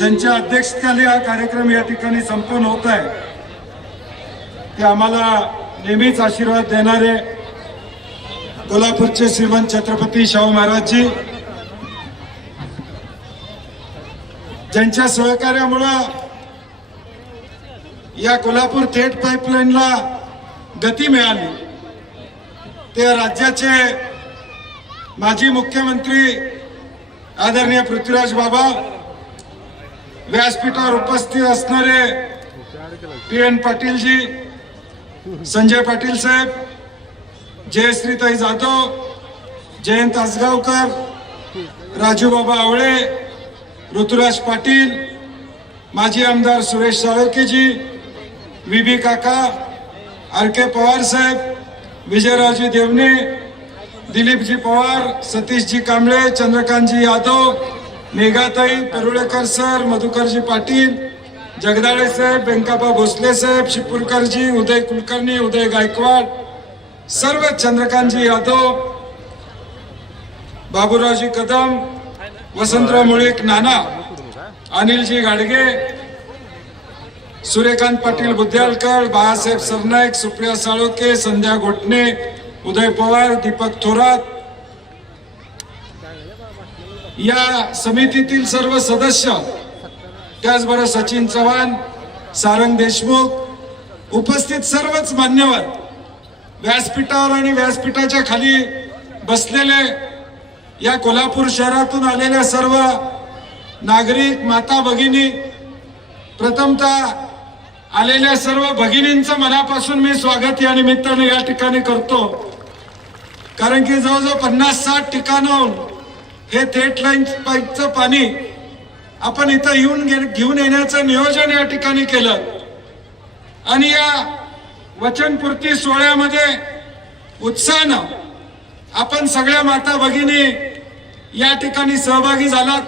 ज्यांच्या अध्यक्षतेखाली हा कार्यक्रम या ठिकाणी संपन्न होत आहे ते आम्हाला नेहमीच आशीर्वाद देणारे कोल्हापूरचे श्रीमंत छत्रपती शाहू महाराजजी, ज्यांच्या सहकार्यामुळे या कोल्हापूर थेट पाईपलाईनला गती मिळाली, ते राज्याचे माजी मुख्यमंत्री आदरणीय पृथ्वीराज बाबा, व्यासपीठावर उपस्थित असणारे PN पाटीलजी, संजय पाटील साहेब, जयश्रीताई जाधव, जयंत आसगावकर, राजूबाबा आवळे, ऋतुराज पाटील, माजी आमदार सुरेश साळोखेजी, VB काका, RK पवार साहेब, विजयरावजी देवणे, दिलीपजी पवार, सतीशजी कांबळे, चंद्रकांतजी यादव, मेघाताई परुळेकर सर, मधुकरजी पाटील, जगदाळे साहेब, व्यंकाबा भोसले साहेब, शिपूरकरजी, उदय कुलकर्णी, उदय गायकवाड, सर्व, चंद्रकांतजी यादव, बाबूरावजी कदम, वसंतराव मुळीक नाना, अनिलजी गाडगे, सूर्यकांत पाटील बुद्यालकर, बाळासाहेब सरनाईक, सुप्रिया साळोखे, संध्या घोटणे, उदय पवार, दीपक थोरात, या समितीतील सर्व सदस्य, त्याचबरोबर सचिन चव्हाण, सारंग देशमुख, उपस्थित सर्वच मान्यवर, व्यासपीठावर आणि व्यासपीठाच्या खाली बसलेले या कोल्हापूर शहरातून आलेल्या सर्व नागरिक, माता भगिनी, प्रथमतः आलेल्या सर्व भगिनींचं मनापासून मी स्वागत या निमित्ताने या ठिकाणी करतो, कारण की जवळजवळ 50-60 ठिकाणाहून हे थेट लाईन पाईपचं पाणी आपण इथं घेऊन येण्याचं नियोजन या ठिकाणी केलं आणि या वचनपूर्ती सोहळ्यामध्ये उत्साहानं आपण सगळ्या माता भगिनी या ठिकाणी सहभागी झालात,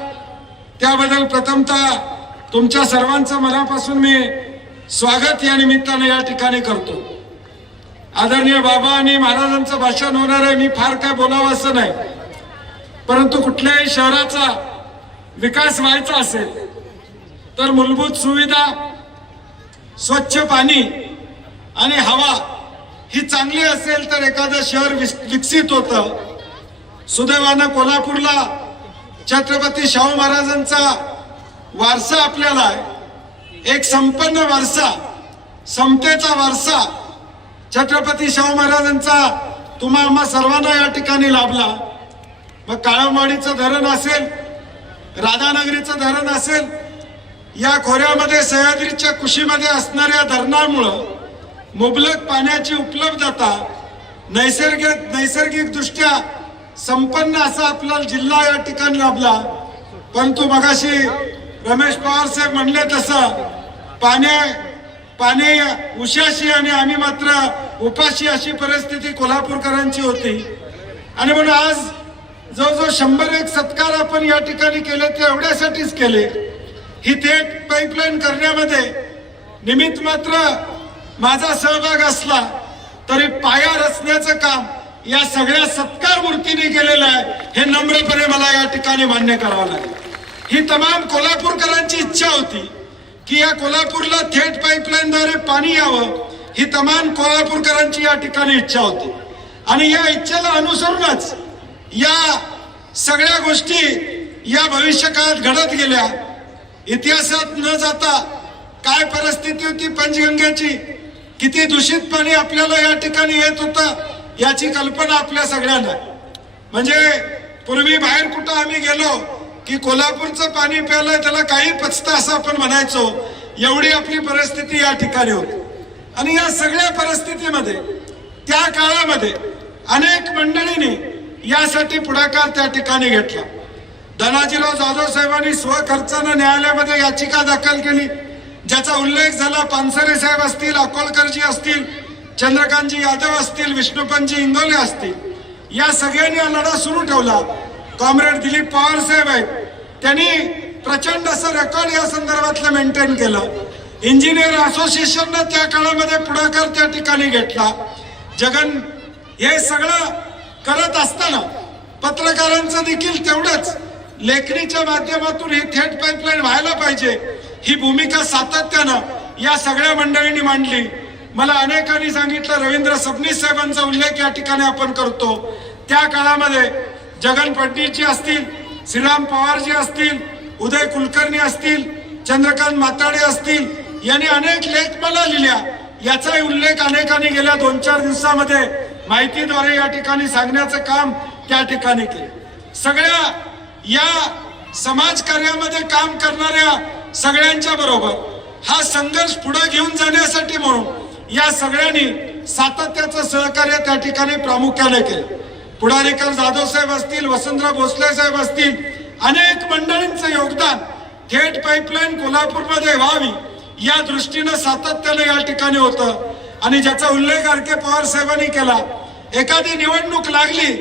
त्याबद्दल प्रथमतः तुमच्या सर्वांचं मनापासून मी स्वागत या निमित्ताने या ठिकाणी करतो। आदरणीय बाबा आणि महाराजांचं भाषण होणार आहे, मी फार काय बोलावं असं नाही, परंतु कुठल्याही शहराचा विकास व्हायचा असेल तर मूलभूत सुविधा, स्वच्छ पाणी आणि हवा ही चांगली असेल तर एखादं शहर विकसित होतं। सुदैवानं कोल्हापूरला छत्रपती शाहू महाराजांचा वारसा आपल्याला आहे, एक संपन्न वारसा, समतेचा वारसा छत्रपती शाहू महाराजांचा तुम्हा आम्हा सर्वांना या ठिकाणी लाभला। मग काळमवाडीचं धरण असेल, राधानगरीचं धरण असेल, या खोऱ्यामध्ये सह्याद्रीच्या कुशीमध्ये असणाऱ्या धरणामुळं मुबलक पाण्याची उपलब्धता, नैसर्गिक दृष्ट्या संपन्न असा आपला जिल्हा या ठिकाणी लाभला। परंतु मगाशी रमेश पवार साहेब म्हणले तसं पाणी उशाशी आणि आम्ही मात्र उपाशी अशी परिस्थिती कोल्हापूरकरांची होती आणि म्हणून आज जवळजवळ 101 सत्कार आपण या ठिकाणी केले, ते एवढ्यासाठीच केले, ही थेट पाईपलाईन करण्यामध्ये निमित्त मात्र माझा सहभाग असला तरी पाया रचण्याचं काम या सगळ्या सत्कार मूर्तीने केलेलं आहे, हे नम्रपणे मला या ठिकाणी मान्य करावं लागेल। ही तमाम कोल्हापूरकरांची इच्छा होती की या कोल्हापूरला थेट पाईपलाईनद्वारे पाणी यावं, ही तमाम कोल्हापूरकरांची या ठिकाणी इच्छा होती आणि या इच्छेला अनुसरूनच या सगळ्या गोष्टी या भविष्य काळात घडत गेल्या। इतिहासात न जाता काय परिस्थिती होती पंचगंगेची, किती दूषित पाणी आपल्याला या ठिकाणी येत होतं याची कल्पना आपल्या सगळ्यांना। म्हणजे पूर्वी बाहेर कुठं आम्ही गेलो की कोल्हापूरचं पाणी प्यायला त्याला काही पचतं असं आपण म्हणायचो, एवढी आपली परिस्थिती या ठिकाणी होती। आणि या सगळ्या परिस्थितीमध्ये त्या काळामध्ये अनेक मंडळींनी यासाठी पुढाकार त्या ठिकाणी घेतला। धनाजीराव जाधव साहेबांनी स्वखर्चाने न्यायालयामध्ये याचिका दाखल केली, ज्याचा उल्लेख झाला। पानसरे साहेब असतील, अकोलकरजी असतील, चंद्रकांतजी यादव असतील, विष्णुपंतजी इंगोले असतील, या सगळ्यांनी हा लढा सुरू ठेवला। कॉम्रेड दिलीप पवार साहेब आहेत, त्यांनी प्रचंड असं रेकॉर्ड या संदर्भातलं मेंटेन केलं। इंजिनियर असोसिएशनने त्या काळामध्ये पुढाकार त्या ठिकाणी घेतला। हे सगळं करत असताना पत्रकारांचं देखील तेवढंच लेखणीच्या माध्यमातून ही थेट पाईपलाईन व्हायला पाहिजे, ही भूमिका सातत्यानं या सगळ्या मंडळींनी मांडली. मला अनेकांनी सांगितलं, रवींद्र फडणवीस साहेबांचा उल्लेख या ठिकाणी आपण करतो. त्या काळामध्ये जगन फडणवीसजी असतील, श्रीराम पवारजी असतील, उदय कुलकर्णी असतील, चंद्रकांत माताडे असतील, यांनी अनेक लेख मला लिहिल्या. याचाही उल्लेख अनेकांनी गेल्या 2-4 दिवसामध्ये माहितीद्वारे या ठिकाणी सांगण्याचं काम त्या ठिकाणी केलं. सगळ्या या समाज कार्यामध्ये काम करणाऱ्या सगळ्यांच्या बरोबर हा संघर्ष पुढे घेऊन जाण्यासाठी म्हणून या सगळ्यांनी सातत्याचं सहकार्य त्या ठिकाणी प्रामुख्याने केलं. पुढारीकर जाधव साहेब असतील, वसंतराव भोसले साहेब असतील, अनेक मंडळींचं योगदान थेट पाईपलाईन कोल्हापूरमध्ये व्हावी या दृष्टीनं सातत्याने या ठिकाणी होतं. आणि ज्याचा उल्लेख आर.के. पवार साहेबांनी केला, एखादी निवडणूक लागली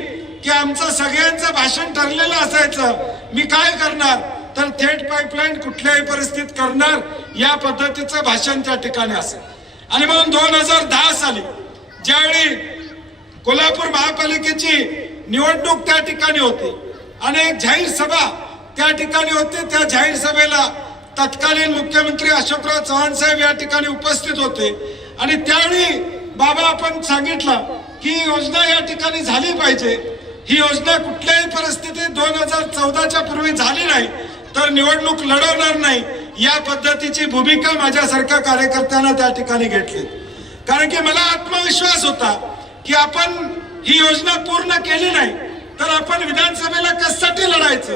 की आमचं सगळ्यांचं भाषण ठरलेलं असायचं, मी काय करणार तर थेट पाईपलाईन कुठल्याही परिस्थितीत करणार या पद्धतीचं भाषण त्या ठिकाणी असेल. आणि म्हणून 2010 साली ज्यावेळी कोल्हापूर महापालिकेची निवडणूक त्या ठिकाणी होती, अनेक जाहीर सभा त्या ठिकाणी होते. त्या जाहीर सभेला तत्कालीन मुख्यमंत्री अशोकराव चव्हाण साहेब या ठिकाणी उपस्थित होते. आणि त्यावेळी बाबा आपण सांगितलं की ही योजना या ठिकाणी झाली पाहिजे. ही योजना कुठल्याही परिस्थितीत 2014च्या पूर्वी झाली नाही तर निवडणूक लढवणार नाही या पद्धतीची भूमिका माझ्यासारख्या कार्यकर्त्यांना त्या ठिकाणी घेतली. कारण की मला आत्मविश्वास होता की आपण ही योजना पूर्ण केली नाही तर आपण विधानसभेला कशासाठी लढायचं,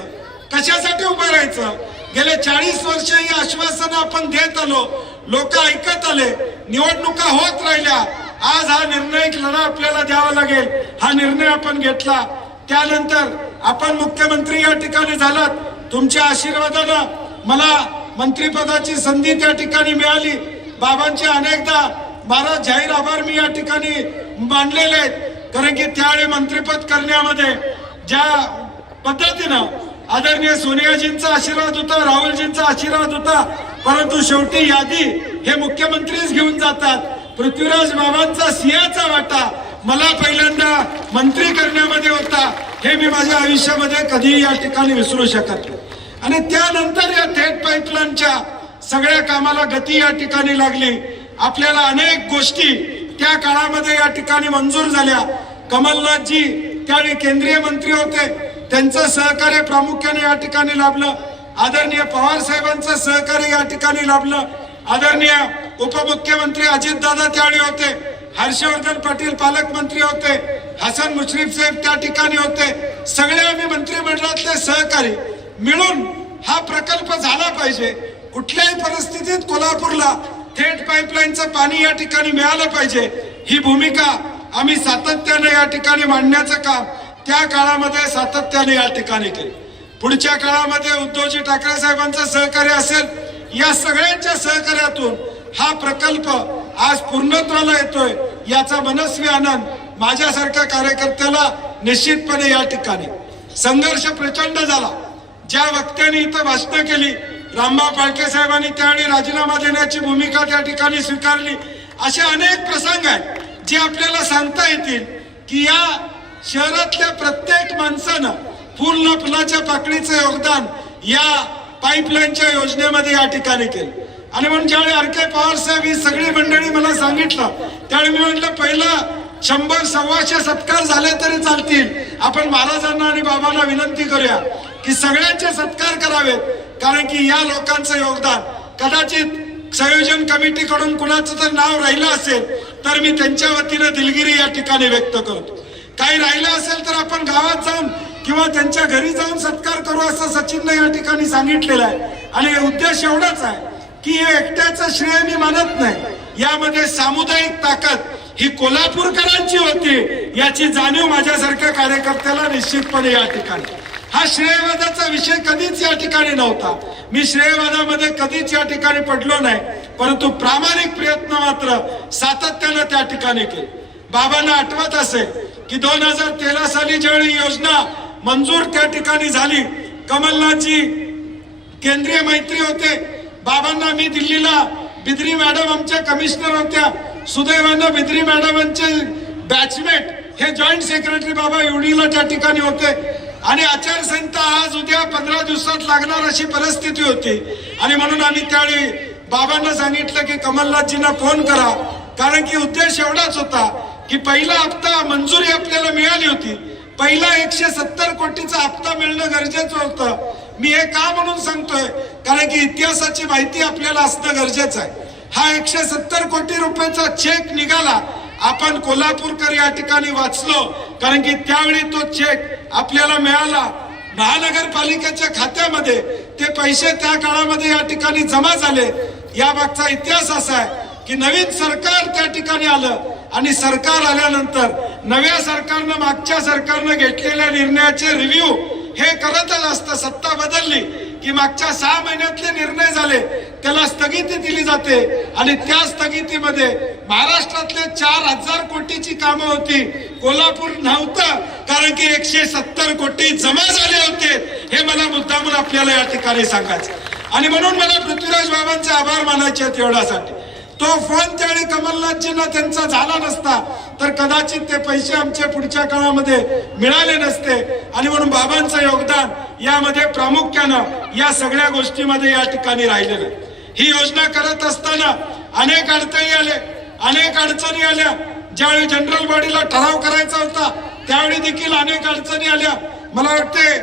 कशासाठी उभं राहायचं. गेले 40 वर्ष ही आश्वासनं आपण देत आलो, लोक ऐकत आले, निवडणुका होत राहिल्या. आज हा निर्णय लढा आपल्याला द्यावा लागेल, हा निर्णय आपण घेतला. त्यानंतर आपण मुख्यमंत्री या ठिकाणी झालात. तुमच्या आशीर्वादानं मला मंत्रिपदाची संधी त्या ठिकाणी मिळाली. बाबांचे अनेकदा महाराज जाहीर आभार मी या ठिकाणी मानलेले आहेत. कारण की त्यावेळी मंत्रिपद करण्यामध्ये ज्या पद्धतीनं आदरणीय सोनियाजींचा आशीर्वाद होता, राहुलजींचा आशीर्वाद होता, परंतु शेवटी यादी हे मुख्यमंत्रीच घेऊन जातात. पृथ्वीराज बाबांचा सिंहाचा वाटा मला पहिल्यांदा मंत्री करण्यामध्ये होता, हे मी माझ्या आयुष्यामध्ये कधीही या ठिकाणी विसरू शकत नाही. आणि त्यानंतर या थेट पाईपलाईनच्या सगळ्या कामाला गती या ठिकाणी लागली. आपल्याला अनेक गोष्टी त्या काळामध्ये या ठिकाणी मंजूर झाल्या. कमलनाथजी त्यावेळी केंद्रीय मंत्री होते, त्यांचं सहकार्य प्रामुख्याने या ठिकाणी लाभलं. आदरणीय पवार साहेबांचं सहकार्य या ठिकाणी लाभलं. आदरणीय उपमुख्यमंत्री अजितदादा त्यावेळी होते, हर्षवर्धन पाटील पालकमंत्री होते, हसन मुश्रीफ साहेब त्या ठिकाणी होते. सगळे आम्ही मंत्रिमंडळातले सहकारी मिळून हा प्रकल्प झाला पाहिजे. कुठल्याही परिस्थितीत कोल्हापूरला थेट पाईपलाईनचं पाणी या ठिकाणी मिळालं पाहिजे, ही भूमिका आम्ही सातत्याने या ठिकाणी मांडण्याचं काम त्या काळामध्ये सातत्याने या ठिकाणी केलं. पुढच्या काळामध्ये उद्धवजी ठाकरे साहेबांचं सहकार्य असेल, या सगळ्यांच्या सहकार्यातून हा प्रकल्प आज पूर्णत्वाला येतोय. याचा मनस्वी आनंद माझ्यासारख्या कार्यकर्त्याला निश्चितपणे या ठिकाणी. संघर्ष प्रचंड झाला. ज्या वक्त्यांनी इथं भाषणं केली, रामभाऊ फाळके साहेबांनी त्यावेळी राजीनामा देण्याची भूमिका त्या ठिकाणी स्वीकारली. असे अनेक प्रसंग आहेत जे आपल्याला सांगता येतील की या शहरातल्या प्रत्येक माणसानं फुल न फुलाच्या पाकळीचं योगदान या पाईपलाईनच्या योजनेमध्ये या ठिकाणी केलं. आणि म्हणून ज्यावेळी आर.के. पवार साहेब ही सगळी मंडळी मला सांगितलं, त्यावेळी मी म्हटलं पहिला 100-125 सत्कार झाले तरी चालतील. आपण महाराजांना आणि बाबांना विनंती करूया की सगळ्यांचे सत्कार करावेत. कारण की या लोकांचं योगदान कदाचित संयोजन कमिटीकडून कुणाचं तर नाव राहिलं असेल तर मी त्यांच्या वतीनं दिलगिरी या ठिकाणी व्यक्त करतो. काही राहिलं असेल तर आपण गावात जाऊन किंवा त्यांच्या घरी जाऊन सत्कार करू असं सचिनने या ठिकाणी सांगितलेलं आहे. आणि उद्देश एवढाच आहे की हे एकट्याचं श्रेय मी मानत नाही, यामध्ये सामुदायिक ताकद ही कोल्हापूरकरांची होती याची जाणीव माझ्यासारख्या कार्यकर्त्याला निश्चितपणे या ठिकाणी. हा श्रेयवादाचा विषय कधीच या ठिकाणी नव्हता. मी श्रेयवादामध्ये कधीच या ठिकाणी पडलो नाही, परंतु प्रामाणिक प्रयत्न मात्र सातत्यानं त्या ठिकाणी केले. बाबांना आठवत असेल की 2013 साली ज्यावेळी योजना मंजूर त्या ठिकाणी झाली, कमलनाथजी केंद्रीय मंत्री होते. बाबांना मी दिल्लीला बिद्री मॅडम आमच्या कमिशनर होत्या. सुदैवानं बिद्री मॅडमांचे बॅचमेट हे जॉईंट सेक्रेटरी बाबा युडीला त्या ठिकाणी होते. आणि आचारसंहिता आज उद्या 15 दिवसात लागणार अशी परिस्थिती होती आणि म्हणून आम्ही त्यावेळी बाबांना सांगितलं की कमलनाथजींना फोन करा, कारण की उद्देश एवढाच होता की पहिला हप्ता मंजुरी आपल्याला मिळाली होती, पहिला 170 कोटीचा हप्ता मिळणं गरजेचं होतं. मी हे का म्हणून सांगतोय, कारण की इतिहासाची माहिती आपल्याला असणं गरजेचं आहे. हा 170 कोटी रुपयाचा चेक निघाला, आपण कोल्हापूरकर या ठिकाणी वाचलो, कारण की त्यावेळी तो चेक आपल्याला मिळाला महानगरपालिकेच्या खात्यामध्ये. ते पैसे त्या काळामध्ये या ठिकाणी जमा झाले. या मागचा इतिहास असा आहे की नवीन सरकार त्या ठिकाणी आलं आणि सरकार आल्यानंतर नव्या सरकारनं मागच्या सरकारनं घेतलेल्या निर्णयाचे रिव्ह्यू हे करतच असतं. सत्ता बदलली की मागच्या 6 महिन्यातले निर्णय झाले त्याला स्थगिती दिली जाते आणि त्या स्थगितीमध्ये महाराष्ट्रातले 4000 कोटीची कामं होती, कोल्हापूर नव्हतं, कारण की 170 कोटी जमा झाले होते. हे मला मुद्दामून आपल्याला या ठिकाणी सांगायचं आणि म्हणून मला पृथ्वीराज बाबांचे आभार मानायचे आहेत. एवढ्यासाठी तो फोन त्यावेळी कमलनाथजींना त्यांचा झाला नसता तर कदाचित ते पैसे आमच्या पुढच्या काळामध्ये मिळाले नसते आणि म्हणून बाबांचं योगदान यामध्ये प्रामुख्यानं या सगळ्या गोष्टीमध्ये या ठिकाणी राहिलेलं. ही योजना करत असताना अनेक अडथळे आले, अनेक अडचणी आल्या. ज्यावेळी जनरल बॉडीला ठराव करायचा होता त्यावेळी देखील अनेक अडचणी आल्या. मला वाटते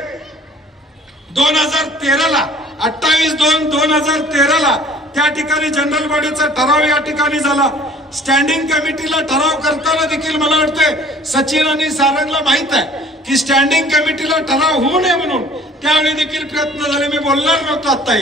2013ला 28/2/2013ला त्या ठिकाणी जनरल बॉडीचा ठराव या ठिकाणी झाला. स्टँडिंग कमिटीला ठराव करताना देखील मला वाटते सचिन आणि सारंगला माहित आहे की स्टँडिंग कमिटीला ठराव होऊ नये म्हणून त्यावेळी देखील प्रयत्न झाले. मी बोलणार नव्हतो आता,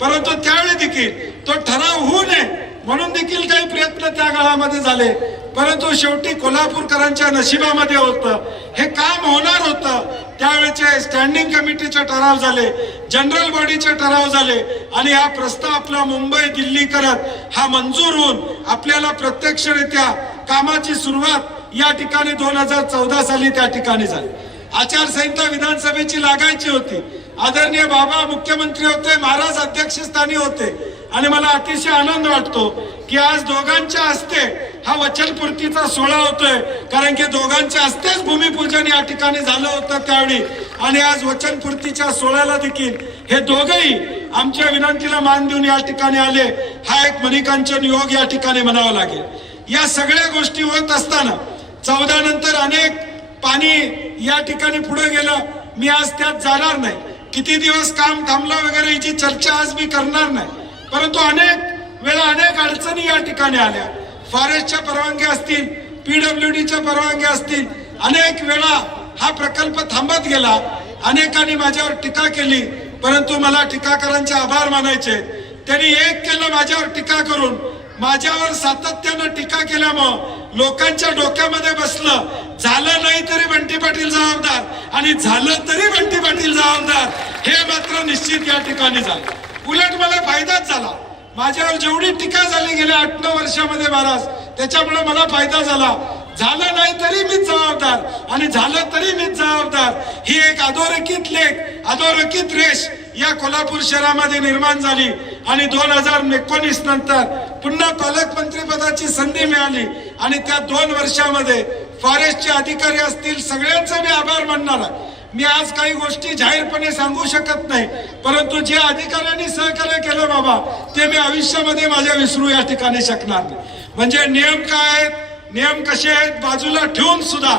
परंतु त्यावेळी देखील तो ठराव होऊ नये म्हणून देखील काही प्रयत्न त्या काळामध्ये झाले. परंतु शेवटी कोल्हापूरकरांच्या नशिबामध्ये होतं, हे काम होणार होतं. त्यावेळेचे स्टँडिंग कमिटीचे ठराव झाले, जनरल बॉडीचे ठराव झाले आणि हा प्रस्ताव आपला मुंबई दिल्ली करत हा मंजूर होऊन आपल्याला प्रत्यक्षरित्या कामाची सुरुवात या ठिकाणी 2014 साली त्या ठिकाणी झाली. आचारसंहिता विधानसभेची लागायची होती. आदरणीय बाबा मुख्यमंत्री होते, महाराज अध्यक्षस्थानी होते आणि मला अतिशय आनंद वाटतो की आज दोघांच्या हस्ते हा वचनपूर्तीचा सोहळा होतोय, कारण की दोघांच्या हस्तेच भूमिपूजन या ठिकाणी झालं होतं त्यावेळी आणि आज वचनपूर्तीच्या सोहळ्याला देखील हे दोघंही आमच्या विनंतीला मान देऊन या ठिकाणी आले. हा एक मणिकांचन योग या ठिकाणी म्हणावा लागेल. या सगळ्या गोष्टी होत असताना 14 नंतर अनेक पाणी या ठिकाणी पुढे गेलं. मी आज त्यात जाणार नाही, किती दिवस काम थांबलं वगैरे याची चर्चा आज मी करणार नाही, परंतु अनेक वेळा अनेक अडचणी या ठिकाणी आल्या. फॉरेस्टच्या परवानग्या असतील, PWDच्या परवानग्या असतील, अनेक वेळा हा प्रकल्प थांबत गेला. अनेकांनी माझ्यावर टीका केली, परंतु मला टीकाकारांचे आभार मानायचे. त्यांनी एक केलं माझ्यावर टीका करून, माझ्यावर सातत्यानं टीका केल्यामुळं लोकांच्या डोक्यामध्ये बसलं, झालं नाही तरी बंटी पाटील जबाबदार आणि झालं तरी बंटी पाटील जबाबदार. हे मात्र निश्चित या ठिकाणी झालं. उलट मला फायदाच झाला. माझ्यावर जेवढी टीका झाली गेल्या 8-9 वर्षामध्ये महाराज, त्याच्यामुळे मला फायदा झाला. झालं नाही तरी मीच जबाबदार आणि झालं तरी मीच जबाबदार. ही एक अधोरेखित लेख, अधोरेखित रेष या कोल्हापूर शहरामध्ये निर्माण झाली आणि 2019 नंतर पुन्हा पालकमंत्री पदाची संधी मिळाली आणि त्या 2 वर्षामध्ये फॉरेस्टचे अधिकारी असतील सगळ्यांचा मी आभार मानणार आहे. मी आज काही गोष्टी जाहीरपणे सांगू शकत नाही, परंतु जे अधिकाऱ्यांनी सहकार्य केलं बाबा ते मी आयुष्यामध्ये माझ्या विसरू या ठिकाणी शकणार नाही. म्हणजे नियम काय आहेत, नियम कसे आहेत बाजूला ठेवून सुद्धा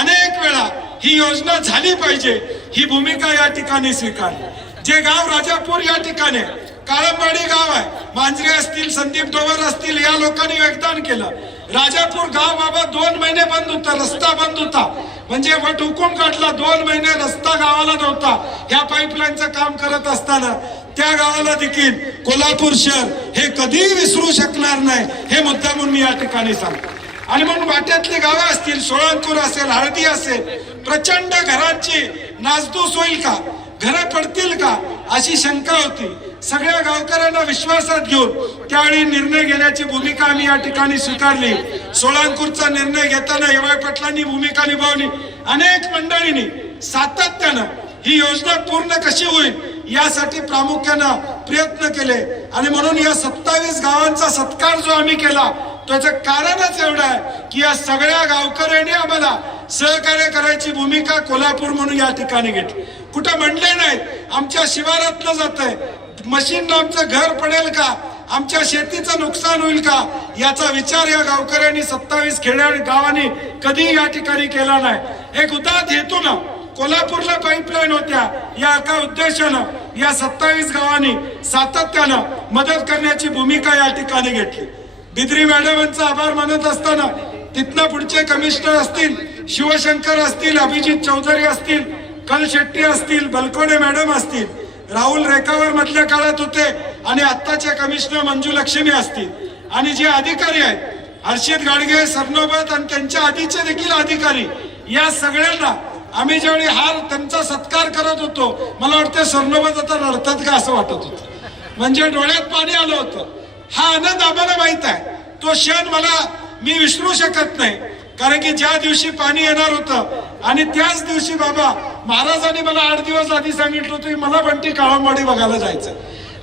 अनेक वेळा ही योजना झाली पाहिजे ही भूमिका या ठिकाणी स्वीकारली. जे गाव राजापूर या ठिकाणी काळंबाडी गाव आहे, मांजरे असतील, संदीप डोवर असतील, या लोकांनी योगदान केलं. राजापूर गाव बाबा 2 महिने बंद होता, रस्ता बंद होता, म्हणजे वट हुकूम काढला. 2 महिने रस्ता गावाला नव्हता. ह्या पाईपलाईनचं काम करत असताना त्या गावाला देखील कोल्हापूर शहर हे कधी विसरू शकणार नाही, हे मुद्दामून मी या ठिकाणी सांगतो. आणि म्हणून वाट्यातली गावं असतील, सोळंपूर असेल, हळदी असेल, प्रचंड घरांची नासधूस होईल का, घरं पडतील का अशी शंका होती. सगळ्या गावकऱ्यांना विश्वासात घेऊन त्यावेळी निर्णय घेण्याची भूमिका आम्ही या ठिकाणी स्वीकारली. सोळंपूरचा निर्णय घेताना एवाय पाटलांनी भूमिका निभावली. अनेक मंडळींनी सातत्यानं ही योजना पूर्ण कशी होईल यासाठी प्रामुख्यानं प्रयत्न केले आणि म्हणून या 27 गावांचा सत्कार जो आम्ही केला त्याचं कारणच एवढं आहे की या सगळ्या गावकऱ्यांनी आम्हाला सहकार्य करायची भूमिका कोल्हापूर म्हणून या ठिकाणी घेतली. कुठं म्हणले नाहीत आमच्या शिवारातलं जात आहे, मशीन आमचं घर पडेल का, आमच्या शेतीचं नुकसान होईल का, याचा विचार या गावकऱ्यांनी 27 खेड्या गावांनी कधी या ठिकाणी केला नाही. एक उदात हेतू ना कोल्हापूरला पाईपलाईन होत्या या एका उद्देशानं या 27 गावांनी सातत्यानं मदत करण्याची भूमिका या ठिकाणी घेतली. बिद्री मॅडमांचा आभार मानत असताना तिथनं पुढचे कमिशनर असतील, शिवशंकर असतील, अभिजित चौधरी असतील, कल शेट्टी असतील, बलकोडे मॅडम असतील, राहुल रेखावर मधल्या काळात होते आणि आत्ताचे कमिशनर मंजू लक्ष्मी असतील, आणि जे अधिकारी आहेत हर्षित गाडगे, सरनोबत आणि त्यांच्या आधीचे देखील अधिकारी, या सगळ्यांना आम्ही ज्यावेळी हार त्यांचा सत्कार करत होतो, मला वाटतं सरनोबत आता रडतात का असं वाटत होतं. म्हणजे डोळ्यात पाणी आलं होतं. हा आनंद आम्हाला माहित आहे. तो क्षण मी विसरू शकत नाही. कारण की ज्या दिवशी पाणी येणार होतं आणि त्याच दिवशी बाबा महाराजांनी मला 8 दिवस आधी सांगितलं होतं की मला बंटी काळंबवाडी बघायला जायचं.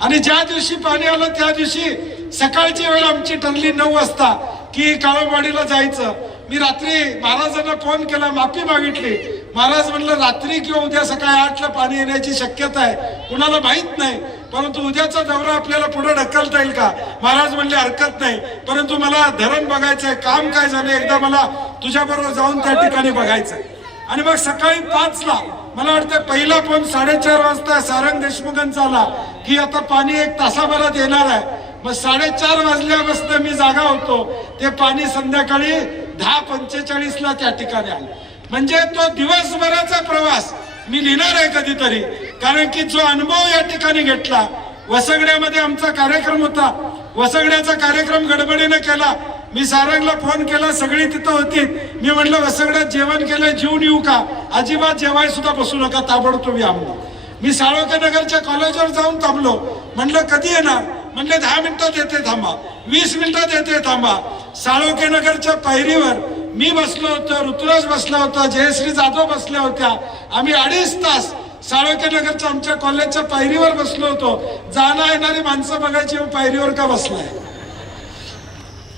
आणि ज्या दिवशी पाणी आलं त्या दिवशी सकाळची वेळ आमची ठरली 9 वाजता की काळंबवाडीला जायचं. मी रात्री महाराजांना फोन केला, माफी मागितली. महाराज म्हणलं रात्री किंवा उद्या सकाळी 8ला पाणी येण्याची शक्यता आहे, कुणाला माहित नाही, परंतु उद्याचा दौरा आपल्याला पुढे ढकलता येईल का. महाराज म्हणले हरकत नाही, परंतु मला धरण बघायचंय, काम काय झालं एकदा मला तुझ्या बरोबर जाऊन त्या ठिकाणी बघायचंय. आणि मग सकाळी 5ला मला वाटतं पहिला फोन 4:30 वाजता सारंग देशमुखांचा आला की आता पाणी 1 तासाभरात येणार आहे. मग 4:30 वाजल्यापासून मी जागा होतो, ते पाणी संध्याकाळी 10:45ला त्या ठिकाणी आलं. म्हणजे तो दिवसभराचा प्रवास मी लिहिणार आहे कधीतरी, कारण की जो अनुभव या ठिकाणी घेतला. वसगड्यामध्ये आमचा कार्यक्रम होता, वसगड्याचा कार्यक्रम गडबडीने केला. मी सारंगला फोन केला, सगळी तिथं होती. मी म्हणलं वसगड्यात जेवण केलं, जेवून येऊ का. अजिबात जेवाय सुद्धा बसू नका, ताबडतोब या म्हणून. मी साळोखे नगरच्या कॉलेजवर जाऊन थांबलो. म्हणलं कधी येणार, म्हणले 10 मिनिटात येते थांबा, 20 मिनिटात येते थांबा. साळोखे नगरच्या पायरीवर मी बसलो होतो, ऋतुराज बसला होता, जयश्री जाधव बसल्या होत्या. आम्ही 2.5 तास साळोखे नगरच्या आमच्या कॉलेजच्या पायरीवर बसलो होतो. जाणं येणारी माणसं बघायची, पायरीवर का बसलाय.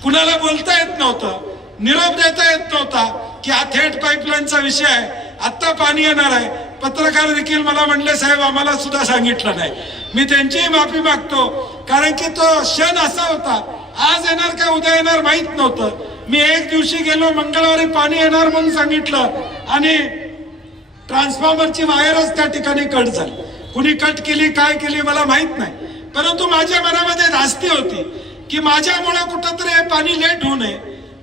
कुणाला बोलता येत नव्हतं, निरोप देता येत नव्हता की हा थेट पाईपलाईनचा विषय आहे, आत्ता पाणी येणार आहे. पत्रकार देखील मला म्हणले साहेब आम्हाला सुद्धा सांगितलं नाही. मी त्यांचीही माफी मागतो, कारण की तो क्षण असा होता, आज येणार का उद्या येणार माहित नव्हतं. मी एक दिवशी गेलो, मंगळवारी पाणी येणार म्हणून सांगितलं आणि ट्रान्सफॉर्मरची वायरच त्या ठिकाणी कट झाली. कुणी कट केली काय केली मला माहित नाही, परंतु माझ्या मनामध्ये धास्ती होती की माझ्यामुळे कुठंतरी हे पाणी लेट होऊ नये.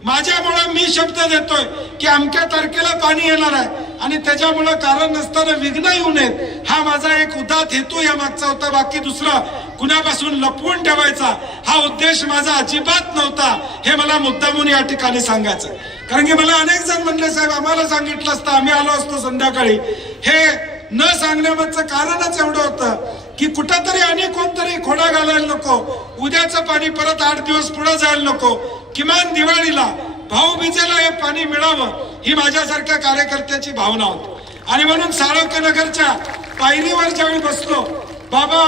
माझ्यामुळे मी शब्द देतोय की अमक्या तारखेला पाणी येणार आहे आणि त्याच्यामुळे कारण नसताना विघ्न येऊ नयेत, हा माझा एक उदात हेतू या मागचा होता. बाकी दुसरा कुणापासून लपवून ठेवायचा हा उद्देश माझा अजिबात नव्हता, हे मला मुद्दामून या ठिकाणी सांगायचं. कारण की मला अनेक जण म्हणले साहेब आम्हाला सांगितलं असतं आम्ही आलो असतो संध्याकाळी. हे न सांगण्यामागचं कारणच एवढं होतं की कुठंतरी आणि कोणतरी खोडा घालायला नको, उद्याचं पाणी परत 8 दिवस पुढे जायला नको. किमान दिवाळीला भाऊबीजेला हे पाणी मिळावं ही माझ्यासारख्या कार्यकर्त्याची भावना होती. आणि म्हणून साळोखे नगरच्या पायरीवर ज्यावेळी बसलो, बाबा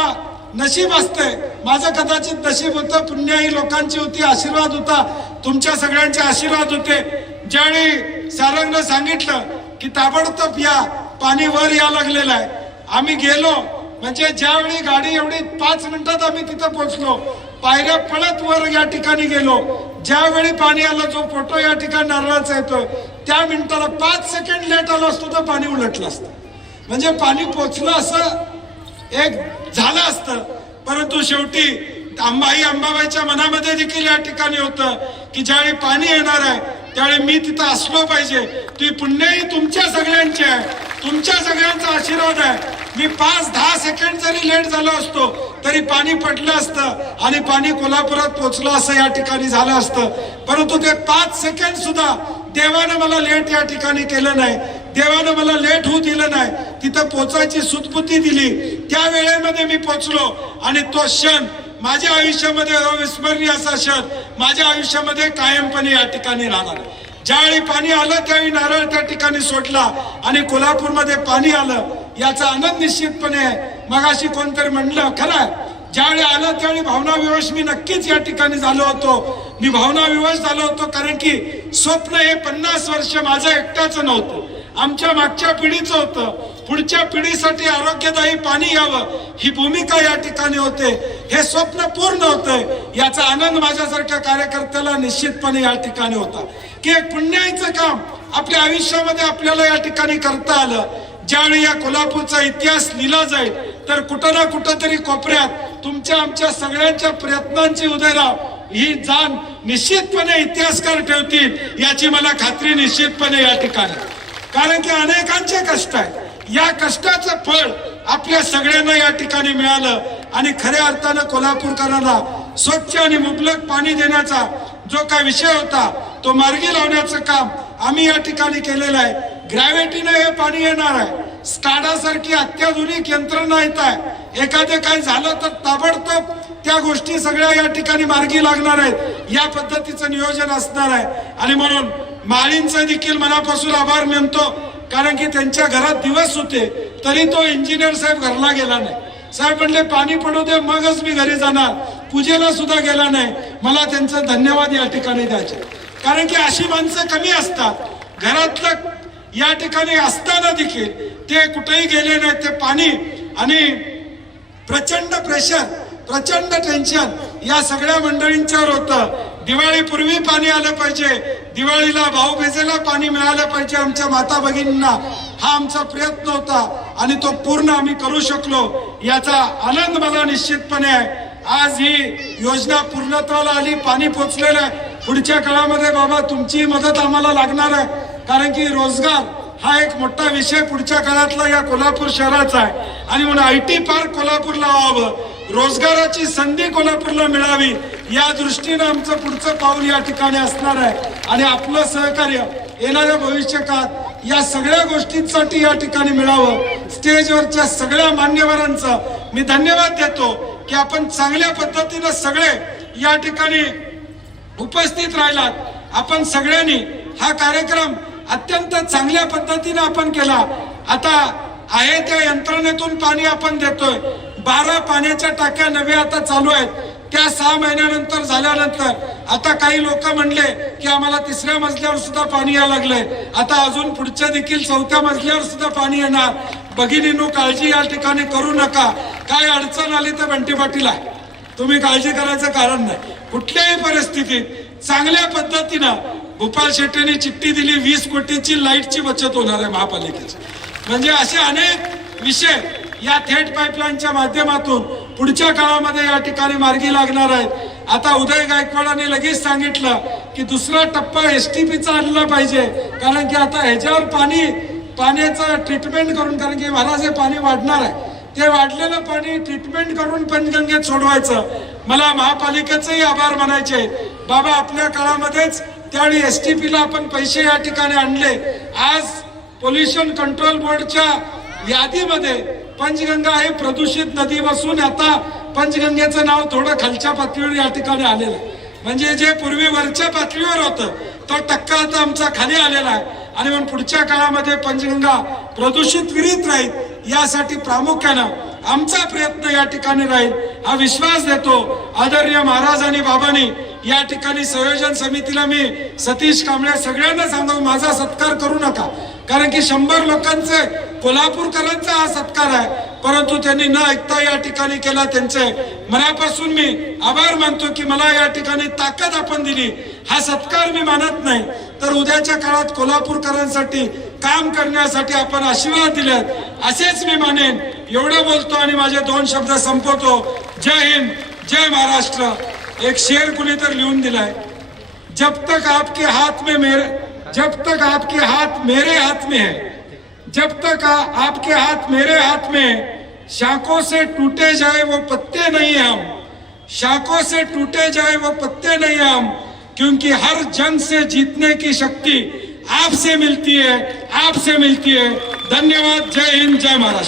नशीब असते, माझं कदाचित नशीब होतं, पुण्याही लोकांची होती, आशीर्वाद होता, तुमच्या सगळ्यांचे आशीर्वाद होते. ज्यावेळी सारंगनं सांगितलं की ताबडतोब या, पाणी वर या लागलेलं आहे, आम्ही गेलो. म्हणजे ज्यावेळी गाडी एवढी 5 मिनिटात आम्ही तिथं पोहोचलो, पायऱ्या पळत वर या ठिकाणी गेलो. ज्यावेळी पाणी आलं, जो फोटो या ठिकाणी नारळाचा येतो, त्या मिनिटाला 5 सेकंड लेट आलो असतो तर पाणी उलटलं असतं. म्हणजे पाणी पोचलं असं एक झालं असतं. परंतु शेवटी अंबाबाईच्या मनामध्ये देखील या ठिकाणी होतं की ज्यावेळी पाणी येणार आहे त्यावेळी मी तिथं असलो पाहिजे. ती पुण्याही तुमच्या सगळ्यांची आहे, तुमच्या सगळ्यांचा आशीर्वाद आहे. मी 5-10 सेकंड जरी लेट झालो असतो तरी पाणी पडलं असतं आणि पाणी कोल्हापुरात पोहोचलं असं या ठिकाणी झालं असतं. परंतु ते 5 सेकंड सुद्धा देवानं मला लेट या ठिकाणी केलं नाही, देवानं मला लेट होऊ दिलं नाही, तिथं पोचायची सुदबुद्धी दिली. त्या वेळेमध्ये मी पोचलो आणि तो क्षण माझ्या आयुष्यामध्ये अविस्मरणीय असा क्षण माझ्या आयुष्यामध्ये कायमपणे या ठिकाणी राहणार. ज्यावेळी पाणी आलं त्यावेळी नारळ त्या ठिकाणी सोडला आणि कोल्हापूरमध्ये पाणी आलं याचा आनंद निश्चितपणे आहे. मगाशी कोणतरी म्हणलं खरं, ज्यावेळी आलं त्यावेळी भावनाविवश मी नक्कीच या ठिकाणी झालो होतो. मी भावनाविवश झालो होतो कारण की स्वप्न हे 50 वर्ष माझं एकटाच नव्हतं, आमच्या मागच्या पिढीचं होतं. पुढच्या पिढीसाठी आरोग्यदायी पाणी यावं ही भूमिका या ठिकाणी होते. हे स्वप्न पूर्ण होतंय याचा आनंद माझ्यासारख्या कार्यकर्त्याला निश्चितपणे या ठिकाणी होता की एक पुण्याईचं काम आपल्या आयुष्यामध्ये आपल्याला या ठिकाणी करता आलं. ज्यावेळी या कोल्हापूरचा इतिहास लिहिला जाईल तर कुठं ना कुठं तरी कोपऱ्यात तुमच्या आमच्या सगळ्यांच्या प्रयत्नांची उदयराव ही जाण निश्चितपणे इतिहासकार ठेवतील याची मला खात्री निश्चितपणे या ठिकाणी. कारण की अनेकांचे कष्ट आहेत, या कष्टाचं फळ आपल्या सगळ्यांना या ठिकाणी मिळालं आणि खऱ्या अर्थानं कोल्हापूरकरांना स्वच्छ आणि मुबलक पाणी देण्याचा जो काय विषय होता तो मार्गी लावण्याचं काम आम्ही या ठिकाणी केलेलं आहे. ग्रॅव्हिटीने हे पाणी येणार आहे. स्काडा सारखी अत्याधुनिक यंत्रणा येत आहे. एखादं काय झालं तर ताबडतोब त्या गोष्टी सगळ्या या ठिकाणी मार्गी लागणार आहेत. या पद्धतीचं नियोजन असणार आहे आणि म्हणून माळींचा देखील मनापासून आभार मानतो. कारण की त्यांच्या घरात दिवस होते तरी तो इंजिनियर साहेब घरला गेला नाही. साहेब म्हणले पाणी पडू दे मगच मी घरी जाणार. पूजेला सुद्धा गेला नाही. मला त्यांचा धन्यवाद या ठिकाणी द्यायचे. कारण की अशी माणसं कमी असतात घरातलं या ठिकाणी असताना देखील ते कुठेही गेले नाही. ते पाणी आणि प्रचंड प्रेशर प्रचंड टेन्शन या सगळ्या मंडळींच्यावर होतं. दिवाळीपूर्वी पाणी आलं पाहिजे, दिवाळीला भाऊबीजेला पाणी मिळालं पाहिजे आमच्या माता भगिनींना, हा आमचा प्रयत्न होता आणि तो पूर्ण आम्ही करू शकलो याचा आनंद मला निश्चितपणे आहे. आज ही योजना पूर्णत्वाला आली, पाणी पोचलेलं आहे. पुढच्या काळामध्ये बाबा तुमची मदत आम्हाला लागणार आहे. कारण की रोजगार हा एक मोठा विषय पुढच्या काळातला या कोल्हापूर शहराचा आहे आणि म्हणून IT पार्क कोल्हापूरला व्हावं, रोजगाराची संधी कोल्हापूरला मिळावी या दृष्टीने आमचं पुढचं पाऊल या ठिकाणी असणार आहे. आणि आपलं सहकार्य येणाऱ्या भविष्यकाळात या सगळ्या गोष्टींसाठी या ठिकाणी मिळावं. स्टेजवरच्या सगळ्या मान्यवरांचा मी धन्यवाद देतो की आपण चांगल्या पद्धतीने सगळे या ठिकाणी उपस्थित राहिलात. आपण सगळ्यांनी हा कार्यक्रम अत्यंत चांगल्या पद्धतीने आपण केला. आता आहे त्या यंत्रणेतून पाणी आपण देतोय. 12 पाण्याच्या टाक्या नव्या आता चालू आहेत. त्या 6 महिन्यानंतर झाल्यानंतर आता काही लोक म्हणले की आम्हाला 3ऱ्या मजल्यावर सुद्धा पाणी यायला लागलंय. आता अजून पुढच्या देखील 4थ्या मजल्यावर सुद्धा पाणी येणार. भगिनींनो काळजी या ठिकाणी करू नका. काय अडचण आली तर बंटी पाटील आहे, तुम्ही काळजी करायचं कारण नाही. कुठल्याही परिस्थितीत चांगल्या पद्धतीनं भूपाल शेट्टीने चिठ्ठी दिली 20 कोटीची लाईटची बचत होणार आहे महापालिकेची. म्हणजे असे अनेक विषय या थेट पाईपलाईनच्या माध्यमातून पुढच्या काळामध्ये या ठिकाणी मार्गी लागणार आहेत. आता उदय गायकवाडांनी लगेच सांगितलं की दुसरा टप्पा STPचा आणला पाहिजे. कारण की आता ह्याच्यावर पाण्याचं ट्रीटमेंट करून, कारण की महाराज हे पाणी वाढणार आहे, ते वाढलेलं पाणी ट्रीटमेंट करून पंचगंगेत सोडवायचं. मला महापालिकेचेही आभार मानायचे. बाबा आपल्या काळामध्येच त्यावेळी STPला आपण पैसे या ठिकाणी आणले. आज पोल्युशन कंट्रोल बोर्डच्या यादीमध्ये पंचगंगा हे प्रदूषित नदी बसून आता पंचगंगेचं नाव थोडं खालच्या पातळीवर या ठिकाणी आलेलं आहे. म्हणजे जे पूर्वी वरच्या पातळीवर होतं तो टक्का आता आमचा खाली आलेला आहे. आणि म्हणून पुढच्या काळामध्ये पंचगंगा प्रदूषित विरहित राहील यासाठी प्रामुख्यानं आमचा प्रयत्न या ठिकाणी राहील हा विश्वास देतो. आदरणीय महाराज आणि बाबांनी या ठिकाणी संयोजन समितीला मी सतीश कांबळे सगळ्यांना सांगू माझा सत्कार करू नका. कारण की 100 लोकांचे कोल्हापूरकरांचा हा सत्कार आहे, परंतु त्यांनी न ऐकता या ठिकाणी केला. त्यांचे मनापासून मी आभार मानतो की मला या ठिकाणी ताकद आपण दिली. हा सत्कार मी मानत नाही तर उद्याच्या काळात कोल्हापूरकरांसाठी काम करण्यासाठी आपण आशीर्वाद दिलेत असेच मी मानेन. एवढं बोलतो आणि माझे 2 शब्द संपवतो. जय हिंद, जय महाराष्ट्र. एक शेर कुणी तर लिहून दिलाय, जब तक आपके हाथ में है, जब तक आपके हाथ मेरे हाथ में, शाखों से टूटे जाए वो पत्ते नहीं हम, शाखों से टूटे जाए वो पत्ते नहीं हम, क्योंकि हर जंग से जीतने की शक्ति आपसे मिलती है, आपसे मिलती है. धन्यवाद. जय हिंद, जय महाराष्ट्र.